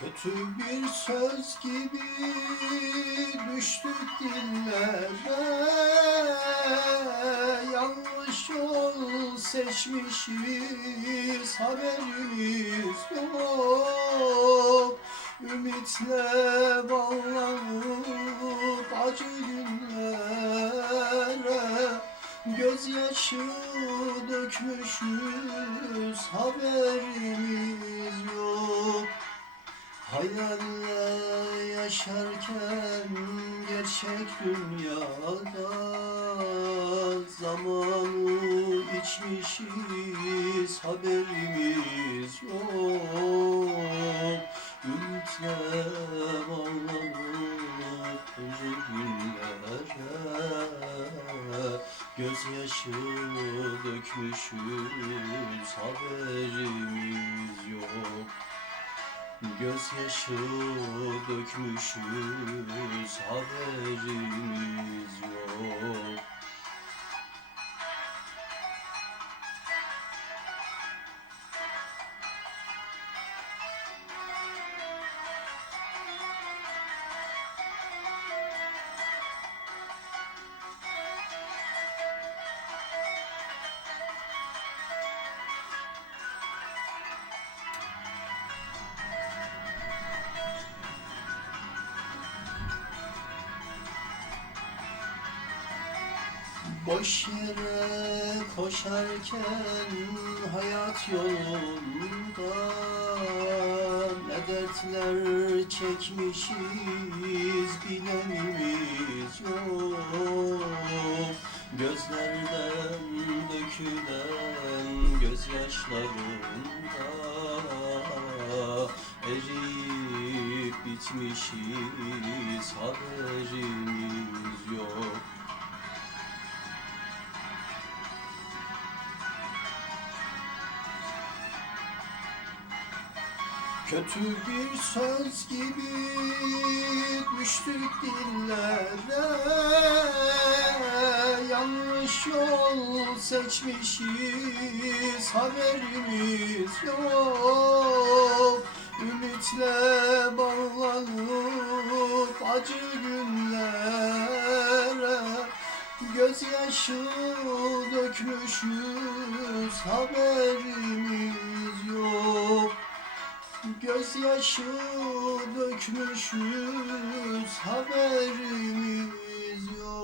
Kötü bir söz gibi düştük dillere. Yanlış yol seçmişiz haberimiz yok. Ümitle bağlanıp acı günlere. Gözyaşı dökmüşüz haberimiz Hayalle yaşarken gerçek dünyada Zamanı içmişiz haberimiz yok. Ümitle bağlanıp acı günlere Gözyaşı dökmüşüz haberimiz yok Gözyaşı dökmüşüz haberimiz yok Boş yere koşarken hayat yolunda Ne dertler çekmişiz bilenimiz yok. Gözlerden dökülen gözyaşlarında Eriyip bitmişiz haberimiz yok Kötü bir söz gibi düştük dillere. Yanlış yol seçmişiz haberimiz yok. Ümitle bağlanıp acı günlere. Gözyaşı dökmüşüz haberimiz yok Gözyaşı dökmüşüz haberimiz yok